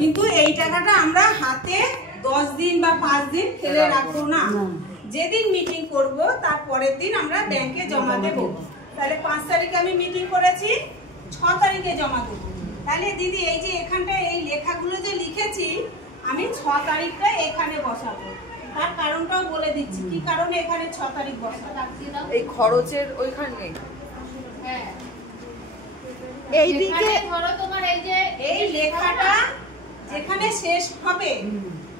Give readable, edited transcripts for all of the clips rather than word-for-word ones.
কিন্তু এই টাকাটা আমরা হাতে 10 দিন বা 5 দিন ফেলে রাখবো না। যেদিন মিটিং করব তার পরের দিন আমরা ব্যাংকে জমা দেব। তাহলে 5 তারিখে আমি মিটিং করেছি, 6 তারিখে জমা দেব। তাহলে দিদি এই যে এখানটায় এই লেখাগুলো যে লিখেছি আমি 6 তারিখটা এখানে বসাবো। তার কারণটাও বলে দিচ্ছি কি কারণে এখানে 6 তারিখ বসাবো। এই খরচের ওইখানে হ্যাঁ এইদিকে ধরো তোমার এই যে এই লেখাটা যেখানে শেষ হবে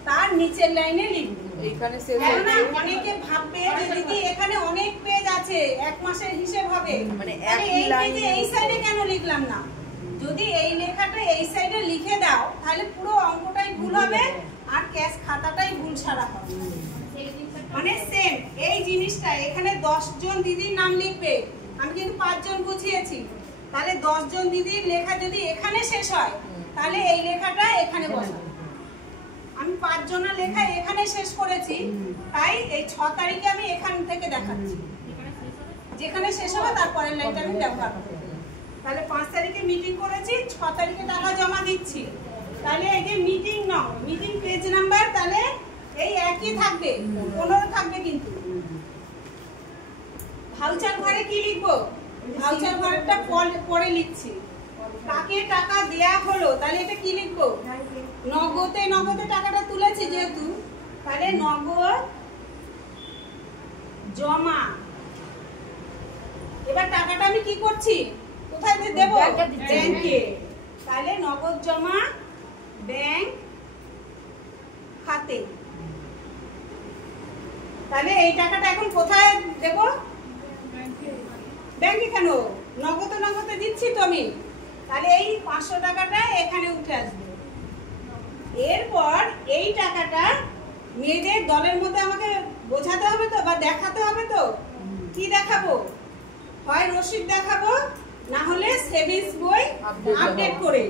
তার নিচের লাইনে লিখবো। এইখানে শেষ হ্যাঁ, না, হচ্ছে অনেকে ভাববে যে দিদি এখানে অনেক পেজ আছে, এক মাসের হিসাব হবে, মানে তাহলে একই এই লাইনে পেজে এই সাইডে কেন লিখলাম না? যদি এই লেখাটা এই সাইডে লিখে দাও তাহলে পুরো অঙ্কটাই ভুল হবে আর ক্যাশ খাতাটাই ভুল ছাড়া হবে। মানে সেম এই জিনিসটা এখানে 10 জন দিদির নাম লিখবে, আমি কিন্তু 5 জন বুঝিয়েছি। তাহলে 10 জন দিদির লেখা যদি এখানে শেষ হয় তাহলে এই লেখাটা এখানে বসাবো। আমি 5 জনের লেখা এখানে শেষ করেছি, তাই এই 6 তারিখে আমি এখান থেকে দেখাচ্ছি, যেখানে শেষ হবে তারপরের লাইনটা আমি ব্যবহার করব। তাহলে 5 তারিখে মিটিং করেছি, 6 তারিখে টাকা জমা দিচ্ছি। তাহলে এই যে মিটিং নাও, মিটিং পেজ নাম্বার তাহলে এই একই থাকবে, 15 থাকবে। কিন্তু ভাউচার ঘরে কি লিখবো? ভাউচার ঘরটা পরে লিখছি। কাকে টাকা দেয়া হলো তাহলে এটা কি লিখবো? নগদে টাকাটা তুলেছি যেহেতু, তাহলে নগদ জমা। এবার টাকাটা আমি কি করছি, কোথায় দেব? ব্যাংকে। তাহলে নগদ জমা ব্যাংক খাতে। তাহলে এই টাকাটা এখন কোথায় দেব? ব্যাংকে। কেন? নগদে দিচ্ছি তো আমি। তাহলে এই 500 টাকাটা এখানে উঠে আসবে। এরপর এই টাকাটা মেয়েদের দলের মধ্যে আমাকে বোঝাতে হবে তো, বা দেখাতে হবে তো। কি দেখাবো? হয় রসিদ দেখাবো, না হলে সেভিংস বই আপডেট করে।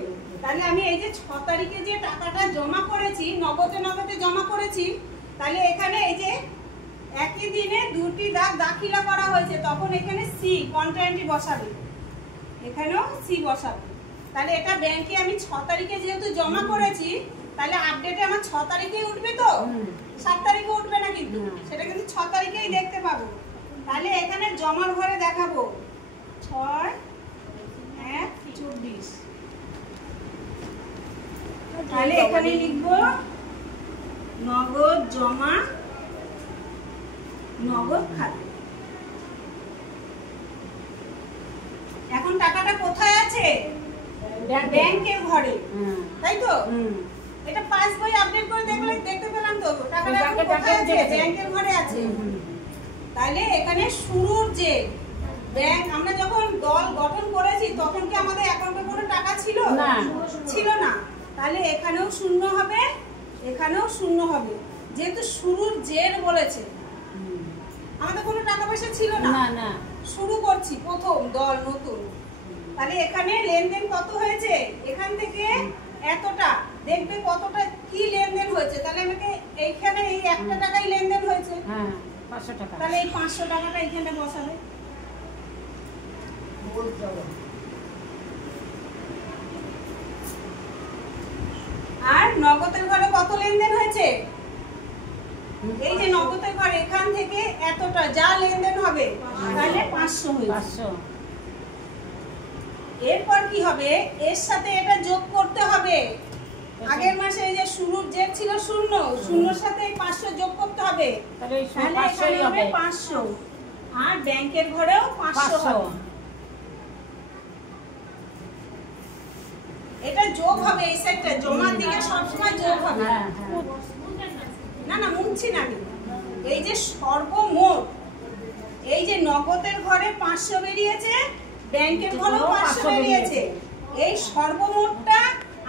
তাহলে আমি এই যে 6 তারিখে যে টাকাটা জমা করেছি, নগদে জমা করেছি, তাহলে এখানে এই যে একই দিনে 2টি দাখিলা করা হয়েছে, তখন এখানে সি কন্ট্রাক্টি বসাবে, এখানেও সি বসাবে। তাহলে এটা ব্যাংকে আমি 6 তারিখে যেহেতু জমা করেছি, তাহলে আপডেটে আমার 6 তারিখেই উঠবে তো, 7 তারিখে উঠবে না কিন্তু, সেটা কিন্তু 6 তারিখেই দেখতে পাবো। তাহলে এখানে জমার ঘরে দেখাবো 6/1/24। তাহলে এখানে লিখবো নগদ জমা নগদ খাতে। এখন টাকাটা কোথায় আছে? ব্যাংকের ঘরে, তাই তো? এটা পাস বই আপডেট করে দেখতে পেলাম তো টাকাটা এখন কোথায় আছে? ব্যাংকের ঘরে আছে। তাহলে এখানে শুরুর যে ব্যাংক, আমরা যখন দল গঠন করেছি তখন কি আমাদের অ্যাকাউন্টে কোনো টাকা ছিল না? ছিল না। তাহলে এখানেও শূন্য হবে, এখানেও শূন্য হবে, যেহেতু শুরুর জের বলেছে। আমাদের কোনো টাকা পয়সা ছিল না, শুরু করছি প্রথম দল নতুন। তাহলে এখানে লেনদেন কত হয়েছে, এখান থেকে এতটা দেখবে কতটা কি লেনদেন হয়েছে। তাহলে আমাকে এইখানে এই 1 টাকাই লেনদেন হয়েছে, 500 টাকা। তাহলে এই 500 টাকাটা এখানে বসাবে। আর নগদের ঘরে কত লেনদেন হয়েছে? এই যে নগদের ঘরে এখান থেকে এতটা যা লেনদেন হবে, তাহলে 500 হয়েছে। এরপর কি হবে? এর সাথে এটা যোগ করতে হবে। আগের মাসে এই যে শুরুর যে ছিল 0, 0-র সাথে 500 যোগ করতে হবে, তাহলে এখানে হবে 500। আর ব্যাংকের ঘরেও 500 হবে। এটা যোগ হবে, এই সাইডটা জমার দিকে সবসময় যোগ হবে। না মুছছি না আমি। এই যে সর্বমোট, এই যে নগদের ঘরে 500 বেরিয়েছে, ব্যাংকের ঘরেও 500 বেরিয়েছে, এই সর্বমোটটা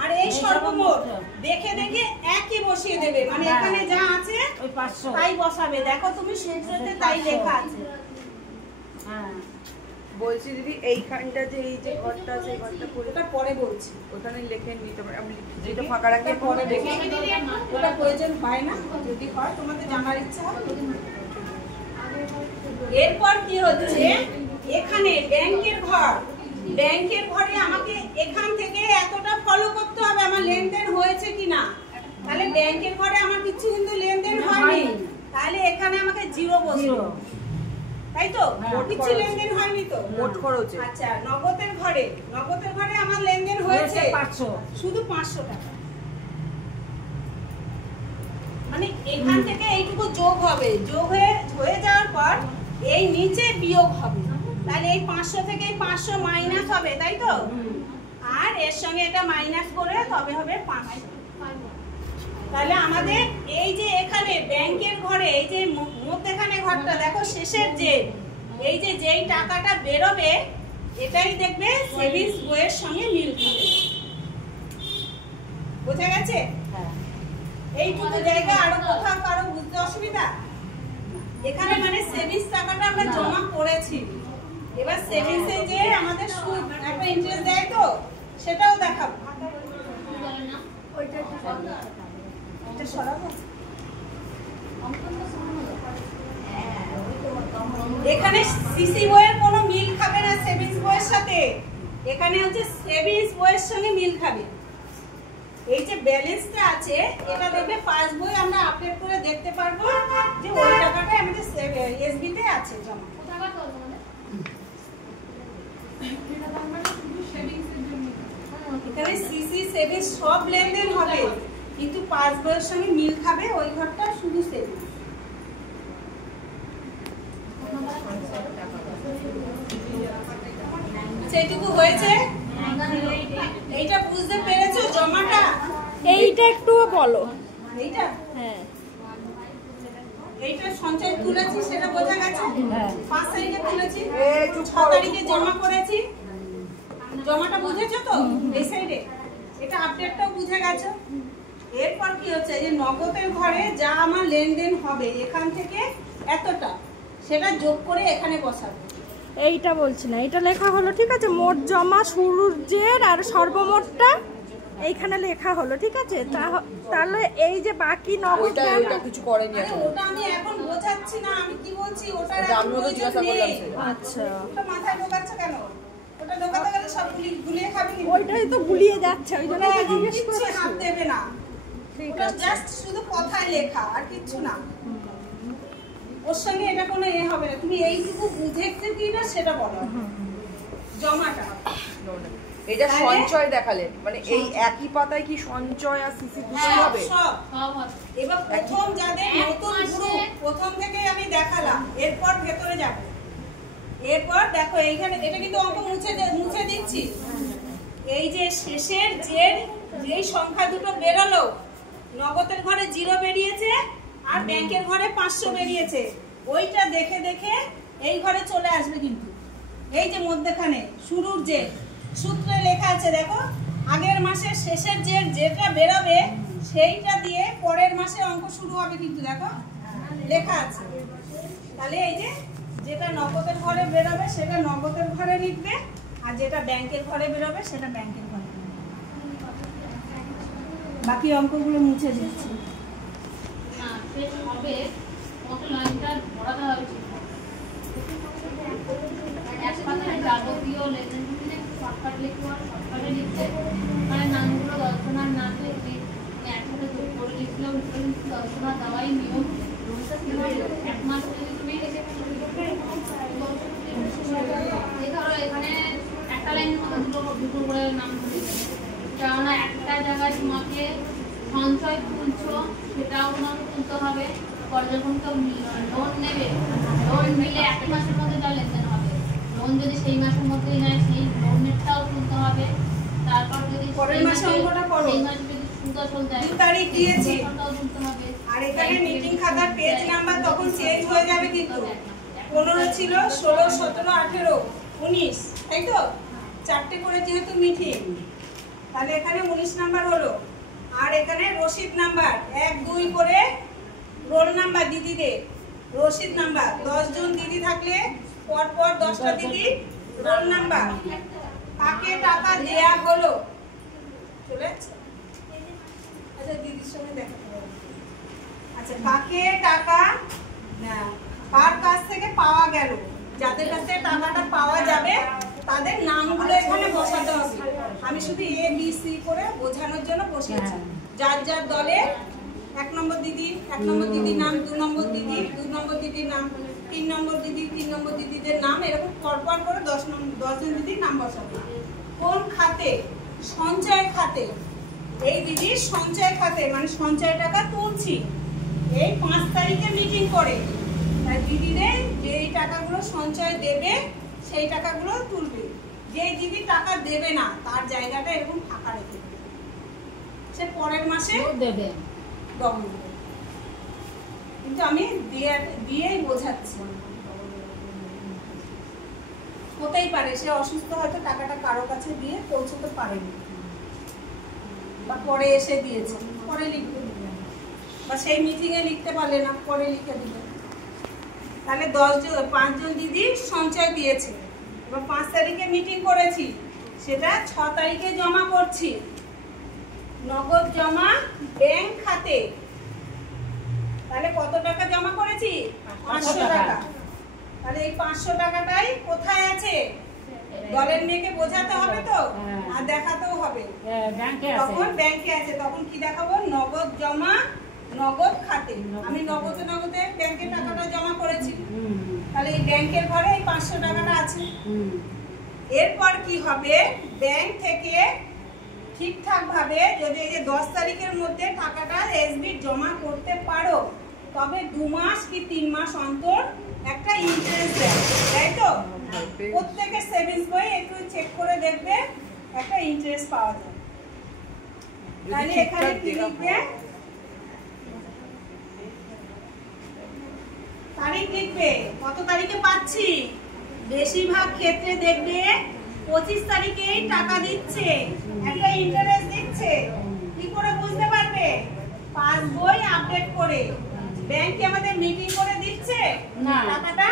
আর এই সর্বমোট দেখে একই বসিয়ে দেবে। মানে এখানে যা আছে ওই 500 তাই বসাবে। দেখো তুমি সূত্রতে তাই লেখা আছে। বলছি দিদি এইখানটা যে এই যে ঘরটা আছে, এই ঘরটা ওটা পরে বলছি, ওখানে লিখে নিতে পারি। আমি যেটা ফাঁকা রাখি পরে দেখে, ওটা প্রয়োজন হয় না, যদি হয় তোমাদের জানার ইচ্ছা হয়। এরপর কি হচ্ছে, এখানে ব্যাংকের ঘর, ব্যাংকের ঘরে আমাকে এখান থেকে এতটা ফলো করতে হবে, আমার লেনদেন ব্যাংকের ঘরে আমার কিছু কিন্তু লেনদেন হয়নি, তাহলে এখানে আমাকে জিরো বসবে, তাই তো? কিছু লেনদেন হয়নি তো, মোট খরচ। আচ্ছা, নগদের ঘরে আমার লেনদেন হয়েছে 500, শুধু 500 টাকা। মানে এখান থেকে এইটুকু যোগ হবে, যোগ হয়ে যাওয়ার পর এই নিচে বিয়োগ হবে, তাহলে এই 500 থেকে এই 500 মাইনাস হবে, তাই তো? আর এর সঙ্গে এটা মাইনাস করে তবে হবে 500। তাহলে আমাদের এই যে এখানে ব্যাংকের ঘরে এই যে মধ্যখানে ঘরটা দেখো, শেষের যে এই যে যেই টাকাটা বেরোবে এটাই দেখবে সেভিংস বইয়ের সঙ্গে মিল খাবে। বোঝা গেছে? এইটুকু জায়গা আরো কোথাও কারো বুঝতে অসুবিধা? এখানে মানে সেভিংস টাকাটা আমরা জমা করেছি, এবার সেভিংসে যে আমাদের সুদ একটা ইন্টারেস্ট দেয় তো সেটাও দেখাবো। এটা সরাবো। এখানে সিসি বইয়ের কোনো মিল খাবে না সেভিংস বইয়ের সাথে, এখানে হচ্ছে সেভিংস বইয়ের সঙ্গে মিল খাবে। এই যে ব্যালেন্সটা আছে এটা দেখবে পাস বই আমরা আপডেট করে দেখতে পারবো যে ওই টাকাটা আমাদের এসবি তে আছে জমা। এখানে সিসি সেভিংস সব লেনদেন হবে, কিন্তু পাস বইয়ের সঙ্গে মিল খাবে ওই ঘরটা শুধু সেভিংস। সেইটুকু হয়েছে? এইটা বুঝতে পেরেছো জমাটা? এইটা একটু বলো। এইটা হ্যাঁ, এইটা সঞ্চয় তুলেছি সেটা বোঝা গেছে। 5 তারিখে তুলেছি, 6 তারিখে জমা করেছি, জমাটা বুঝেছো তো? এই সাইডে এটা আপডেটটাও বুঝে গেছো। এরপর কি হচ্ছে, যে নগদের ঘরে যা আমার লেনদেন হবে এখান থেকে এতটা সেটা যোগ করে এখানে বসাবো। এইটা বলছি না, এটা লেখা হলো, ঠিক আছে? মোট জমা শুরুর আর সর্বমোটটা এইখানে লেখা হলো, ঠিক আছে? তাহলে এই যে বাকি নগদ কিছু করেনি আরে ওটা আমি এখন বোঝাচ্ছি না, আমি কি বলছি ওটার আমরা তো জিজ্ঞাসা করলাম। আচ্ছা, ওটা মাথায় ঢোকাচ্ছ কেন? ওটা ঢোকাতে গেলে সব গুলিয়ে খাবে কিন্তু। ওইটাই তো গুলিয়ে যাচ্ছে, ওই জন্য ওটা তো এখন জিজ্ঞেস কিচ্ছু করছি। হাত দেবে না, ঠিক ওটা আছে, জাস্ট শুধু কথায় লেখা আর কিচ্ছু না। ওর সঙ্গে এটা কোনো হবে না, তুমি এইটুকু বুঝেছে কি না সেটা বলো। জমাটা এটা সঞ্চয় দেখালেন, মানে এই একই পাতায় কি সঞ্চয় আর সিসি দুটোই হবে? সব। এবার প্রথম যাদের নতুন গ্রুপ প্রথম থেকে আমি দেখালাম, এরপর ভেতরে যাব। এরপর দেখো এইখানে এটা কিন্তু অঙ্ক মুছে দিচ্ছি। এই যে শেষের যেই সংখ্যা দুটো বেরোলো, নগদের ঘরে 0 বেরিয়েছে আর ব্যাংকের ঘরে 500 বেরিয়েছে, ওইটা দেখে দেখে এই ঘরে চলে আসবে। কিন্তু এই যে মধ্যখানে শুরুর যে সূত্রে লেখা আছে দেখো, আগের মাসের শেষের যেটা বেরোবে সেইটা দিয়ে পরের মাসে অঙ্ক শুরু হবে, কিন্তু দেখো লেখা আছে। তাহলে এই যে যেটা নগদের ঘরে বেরোবে সেটা নগদের ঘরে লিখবে, আর যেটা ব্যাংকের ঘরে বেরোবে সেটা ব্যাংকের ঘরে লিখবে। বাকি অঙ্কগুলো মুছে দিচ্ছি। যাবতীয় লেনদেন শর্টকাট লিখবো, শর্টকাটে লিখছে মানে নামগুলো দর্শনার না লিখবে, একসাথে যোগ করে লিখলেও দর্শনার দেওয়াই নিয়ম। এক মাস যদি তুমি ধরো এখানে একটা লাইনের মধ্যে দুটো করে নাম লিখবে, কেননা একটা জায়গায় তোমাকে সঞ্চয় তুলছো সেটাও তোমাকে তুলতে হবে। পরে যখন তো লোন নেবে, লোন নিলে এক মাসের মধ্যে যা লেনদেন হবে, লোন যদি সেই মাসের মধ্যেই নেয় সেই লোনেরটাও তুলতে হবে। তারপর যদি পরের মাসে অঙ্কটা করো, সেই মাসে যদি সুদ আসল দেয় 2 তারিখ দিয়েছি, ওটাও তুলতে হবে। আর এখানে মিটিং খাতার পেজ নাম্বার তখন চেঞ্জ হয়ে যাবে, কিন্তু 15 ছিল, 16, 17, 18, 19, তাই তো? 4টে করে যেহেতু মিটিং, তাহলে এখানে 19 নাম্বার হলো। আর এখানে রসিদ নাম্বার 1, 2 করে রোল নাম্বার দিদিদের রসিদ নাম্বার, 10 জন দিদি থাকলে পর পর 10টা দিদি রোল নাম্বার, কাকে টাকা দেয়া হলো চলে যাচ্ছে। আচ্ছা দিদির সঙ্গে দেখা করব। আচ্ছা কাকে টাকা কার কাছ থেকে পাওয়া গেল, যাদের কাছ থেকে টাকাটা পাওয়া যাবে তাদের নামগুলো এখানে বসাতে হবে। আমি শুধু A B C করে বোঝানোর জন্য বসিয়েছি। যার যার দলে 1 নম্বর দিদির নাম, 2 নম্বর দিদির নাম, 3 নম্বর দিদিদের নাম, এরকম পরপর করে 10 জন দিদির নাম বসাবো। কোন খাতে? সঞ্চয় খাতে। এই দিদির সঞ্চয় খাতে, মানে সঞ্চয় টাকা তুলছি। এই 5 তারিখে মিটিং করে তাই দিদিদের যে টাকাগুলো সঞ্চয় দেবে সেই টাকাগুলো তুলবে। যে দিদি টাকা দেবে না তার জায়গাটা এরকম ফাঁকা রেখে দেবে, সে পরের মাসে দেবে। কিন্তু আমি দিয়েই বোঝাচ্ছি। হতেই পারে সে অসুস্থ, হয়তো টাকাটা কারো কাছে দিয়ে পৌঁছতে পারেনি, বা পরে এসে দিয়েছে, পরে লিখতে দিলেন, বা সেই মিটিং এ লিখতে পারলে না, পরে লিখে দিলেন। তাহলে 5 জন দিদি সঞ্চয় দিয়েছে। এবার 5 তারিখে মিটিং করেছি, সেটা 6 তারিখে জমা করছি। নগদ জমা ব্যাংক খাতে। তাহলে কত টাকা জমা করেছি? 500 টাকা। তাহলে এই 500 টাকাটাই কোথায় আছে? দলের মেয়েকে বোঝাতে হবে তো, আর দেখাতেও হবে। তখন ব্যাংকে আছে, তখন কি দেখাবো? নগদ জমা নগদ খাতে। আমি নগদে ব্যাংকে টাকাটা জমা করেছি, তাহলে এই ব্যাংকের ঘরে এই 500 টাকাটা আছে। এরপর কি হবে? ব্যাংক থেকে ঠিকঠাক ভাবে যদি এই যে 10 তারিখের মধ্যে টাকাটা এসবি জমা করতে পারো, তবে 2 মাস কি 3 মাস অন্তর একটা ইন্টারেস্ট দেয়, তাই তো? প্রত্যেকের সেভিংস বই একটু চেক করে দেখবে, একটা ইন্টারেস্ট পাওয়া যায়। তাহলে এখানে কি লিখবে? তারিখ লিখবে, কত তারিখে পাচ্ছি। বেশিরভাগ ক্ষেত্রে দেখবে 25 তারিখেই টাকা দিচ্ছে, একটা ইন্টারেস্ট দিচ্ছে। কি করে বুঝতে পারবে? পাসবই আপডেট করে। ব্যাংকে আমাদের মিটিং করে দিচ্ছে না টাকাটা,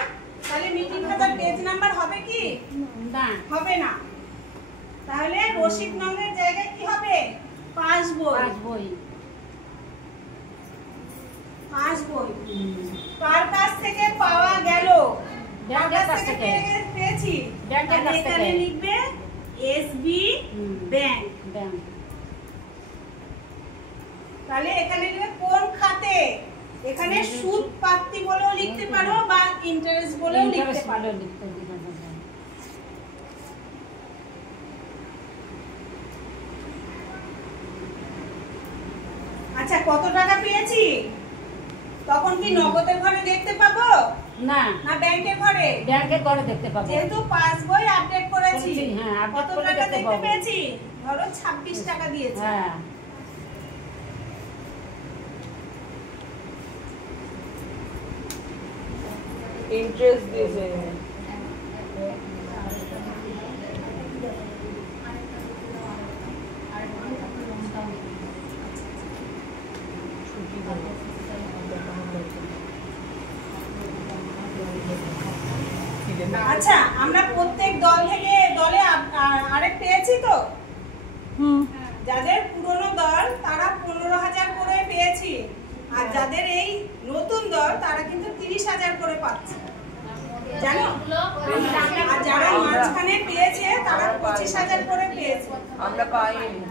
তাহলে মিটিং খাতার পেজ নাম্বার হবে কি? না, হবে না। তাহলে রসিদ নম্বরের জায়গায় কি হবে? পাসবই। কার কাছ থেকে পাওয়া গেল? ব্যাংকের কাছ থেকে পেয়েছি, এখানে লিখবে এসবি ব্যাংক। তাহলে এখানে লিখবে কোন খাতে। এখানে সুদ প্রাপ্তি বলেও লিখতে পারো, বা ইন্টারেস্ট বলেও লিখতে পারো। আচ্ছা, কত টাকা পেয়েছি তখন কি নগদের ঘরে দেখতে পাবো? না, ব্যাংকের ঘরে দেখতে পাবো। যেহেতু পাসবই আপডেট করেছি, হ্যাঁ, কত টাকা দেখতে পেয়েছি? ধরো 26 টাকা দিয়েছি। হ্যাঁ, ইন্টারেস্ট দিয়েছে। আচ্ছা, আমরা প্রত্যেক দল থেকে দলে আরেক পেয়েছি তো। যাদের পুরনো দল তারা 15,000 করে পেয়েছি, আর যাদের এই নতুন দল তারা কিন্তু 30,000 করে পাচ্ছে, জানো? আর যারা মাঝখানে পেয়েছে তারা 25,000 করে পেয়েছে। আমরা পাইনি।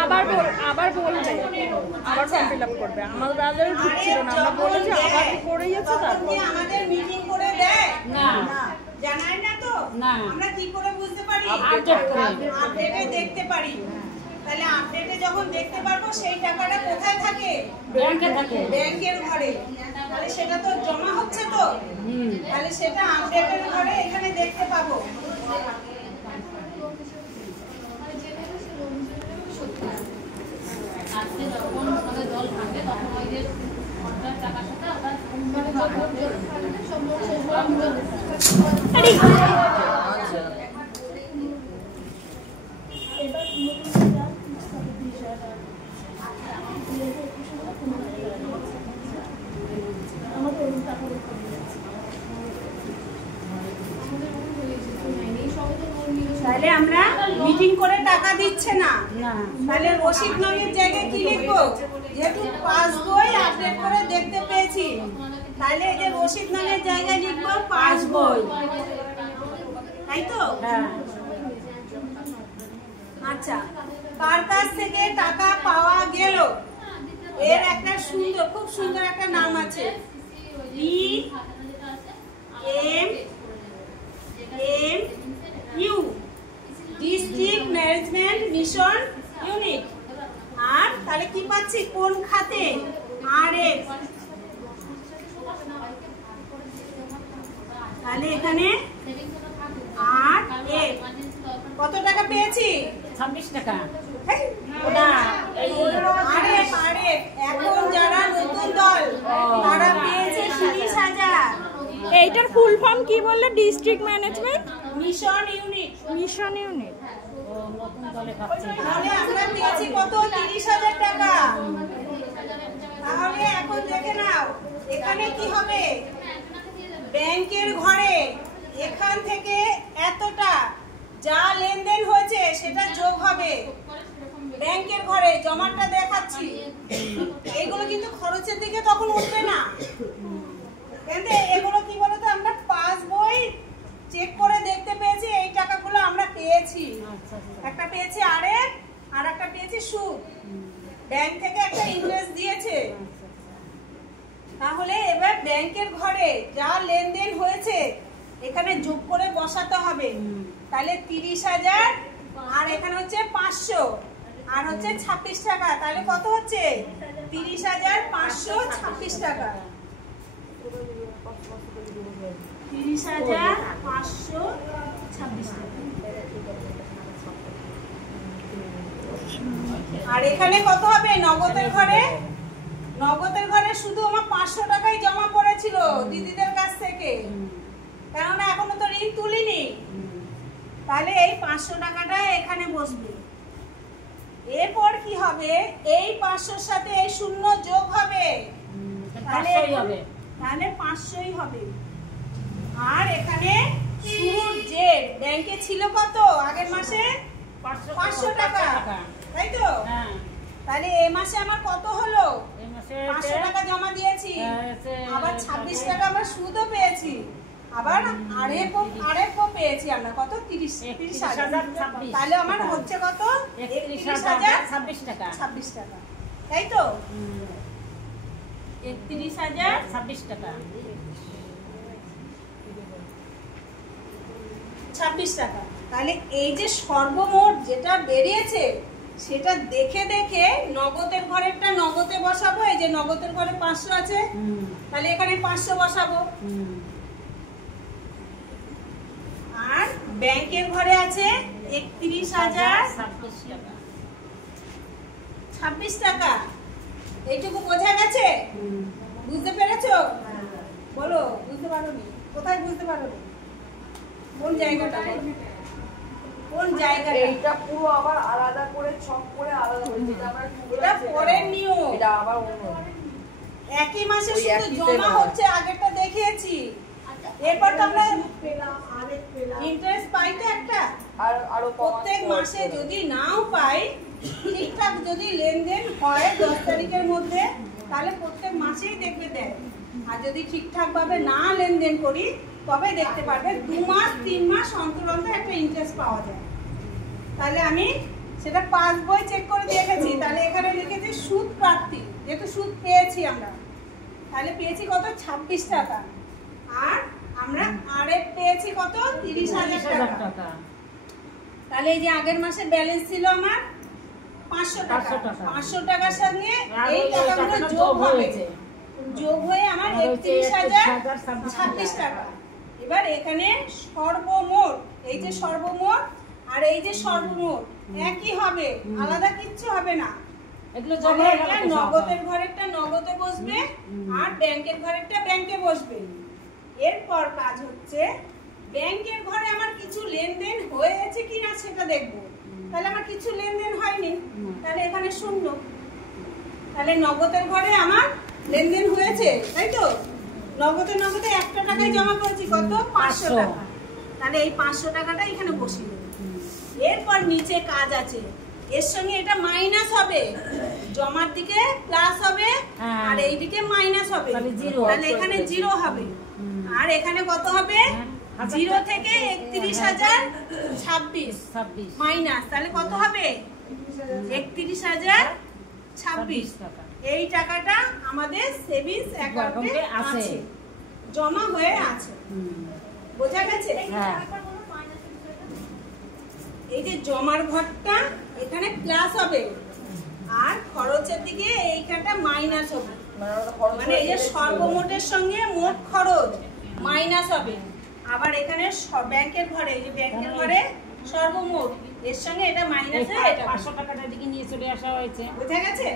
আবার বলবে, আবার ফর্ম ফিল আপ করবে। আমাদের ঢুকছিল না, আমরা বলেছি আবার করেইছে। তারপর আমাদের মিটিং করে দেয় না, জানাই না তো। আমরা কি করে বুঝতে পারি? আপডেটে দেখতে পারি। তাহলে আপডেটে যখন দেখতে পারবো সেই টাকাটা কোথায় থাকে? ব্যাংকের ঘরে। তাহলে সেটা তো জমা হচ্ছে তো, তাহলে সেটা আপডেটের ঘরে এখানে দেখতে পাবো। যখন আমাদের দল থাকে তখন ওই যে টাকার সাথে তাহলে আমরা মিটিং করে টাকা দিচ্ছে না, তাহলে রসিদ নঙের জায়গায় কি লিখবো? যেহেতু পাসবই আপডেট করে দেখতে পেয়েছি, তাহলে এই যে রসিদ নঙের জায়গায় লিখবো পাসবই। তাই তো? হ্যাঁ। আচ্ছা, কার কাছ থেকে টাকা পাওয়া গেল এর একটা সুন্দর, খুব সুন্দর একটা নাম আছে, DMMU, district management mission unit. আর তাহলে কি পাচ্ছি, কোন খাতে? RF। তাহলে এখানে RF কত টাকা পেয়েছি? 26 টাকা। এই, RF এখন যারা নতুন দল তারা পেয়েছে 30,000। এইটার ফুল ফর্ম কি বললে? District management mission unit. Mission unit. তাহলে আমরা পেয়েছি কত? 30,000 টাকা। তাহলে এখন দেখে নাও এখানে কি হবে, ব্যাংকের ঘরে এখান থেকে এতটা যা লেনদেন হয়েছে সেটা যোগ হবে ব্যাংকের ঘরে। জমাটা দেখাচ্ছি, এগুলো কিন্তু খরচের দিকে তখন উঠবে না, কিন্তু এগুলো কি বলতো, আমরা পাসবই চেক করে দেখতে পেয়েছি এই টাকাগুলো আমরা পেয়েছি। একটা পেয়েছি RF আর একটা পেয়েছি সুদ, ব্যাংক থেকে একটা ইন্টারেস্ট দিয়েছে। তাহলে এবার ব্যাংকের ঘরে যা লেনদেন হয়েছে এখানে যোগ করে বসাতে হবে। তাহলে 30,000 আর এখানে হচ্ছে 500 আর হচ্ছে 26 টাকা। তাহলে কত হচ্ছে? 30,526 টাকা। 30,526 টাকা। আর এখানে কত হবে নগদের ঘরে? নগদের ঘরে শুধু আমার 500 টাকাই জমা পড়েছিল দিদিদের কাছ থেকে, কেননা এখনো তো ঋণ তুলিনি। তাহলে এই 500 টাকাটা এখানে বসবে। এরপর কি হবে, এই 500-র সাথে এই শূন্য যোগ হবে, তাহলে 500ই হবে। আর এখানে সুদ যে ব্যাংকে ছিল কত আগের মাসে? 500 টাকা, তাই তো? তাহলে এই মাসে আমার কত হলো? 500 টাকা জমা দিয়েছি, আবার 26 টাকা আমরা সুদও পেয়েছি, আবার আরেকও পেয়েছি আমরা কত? 30,000। তাহলে আমার হচ্ছে কত? 31,026 টাকা, তাই তো? 31,026 টাকা, 26 টাকা। তাহলে এই যে সর্বমোট যেটা বেরিয়েছে সেটা দেখে দেখে নগদের ঘরেরটা নগদে বসাবো। এই যে নগদের ঘরে 500 আছে, তাহলে এখানে 500 বসাবো। আর ব্যাংকের ঘরে আছে 31,026 টাকা। এইটুকু বোঝা গেছে? বুঝতে পেরেছো? বলো, বুঝতে পারোনি? কোথায় বুঝতে পারোনি? কোন জায়গাটা? কোন জায়গাটা? এইটা পুরো আবার আলাদা করে ছক করে আলাদা হয়েছে। এটা পরের নিয়ম, এটা আবার অন্য। একই মাসে শুধু জমা হচ্ছে, আগেরটা দেখিয়েছি। এরপর তো আমরা ইন্টারেস্ট পাই তো একটা, আর প্রত্যেক মাসে যদি নাও পাই, ঠিকঠাক যদি লেনদেন হয় 10 তারিখের মধ্যে, তাহলে প্রত্যেক মাসেই দেখবে দেয়। আর যদি ঠিকঠাক ভাবে না লেনদেন করি তবে দেখতে পারবে 2 মাস 3 মাস অন্তর অন্তর একটা ইন্টারেস্ট পাওয়া যায়। তাহলে আমি সেটা পাসবই চেক করে দেখেছি। তাহলে এখানে লিখেছি সুদ প্রাপ্তি, যেহেতু সুদ পেয়েছি আমরা, তাহলে পেয়েছি কত? 26 টাকা। আর আমরা আরেক পেয়েছি কত? 30,000 টাকা। তাহলে এই যে আগের মাসে ব্যালেন্স ছিল আমার 500 টাকা, 500 টাকার সঙ্গে এই টাকাগুলো যোগ হবে, যোগ হয়ে আমার 31,026 টাকা। এবার এখানে সর্বমোট, এই যে সর্বমোট আর এই যে সর্বমোট একই হবে, আলাদা কিচ্ছু হবে না। নগদের ঘরেরটা নগদে বসবে আর ব্যাংকের ঘরেরটা ব্যাংকে বসবে। এরপর কাজ হচ্ছে ব্যাংকের ঘরে আমার কিছু লেনদেন হয়েছে কিনা সেটা দেখবো। তাহলে আমার কিছু লেনদেন হয়নি, তাহলে এখানে শূন্য। তাহলে নগদের ঘরে আমার লেনদেন হয়েছে, তাই তো? নগদে 1 টাকায় জমা করেছি কত? 500 টাকা। তাহলে এই 500 টাকাটা এখানে বসিয়ে দেবো। এরপর নিচে কাজ আছে, এর সঙ্গে এটা মাইনাস হবে, জমার দিকে প্লাস হবে আর এই দিকে মাইনাস হবে, তাহলে এখানে 0 হবে। আর এখানে কত হবে? 0 থেকে 31,026 মাইনাস, তাহলে কত হবে? 31,026 টাকা। এই টাকাটা আমাদের সেভিংস অ্যাকাউন্টে আছে, জমা হয়ে আছে। বোঝা গেছে? হ্যাঁ। এই যে জমার ঘরটা এখানে প্লাস হবে আর খরচের দিকে এইখানটা মাইনাস হবে, মানে এই যে সর্বমোটের সঙ্গে মোট খরচ মাইনাস হবে। আবার এখানে ব্যাংকের ঘরে, এই যে ব্যাংকের ঘরে সর্বমোট, এর সঙ্গে এটা মাইনাস হয়ে এটা 500 টাকাটা দিকে নিয়ে চলে আসা হয়েছে। বোঝা গেছে?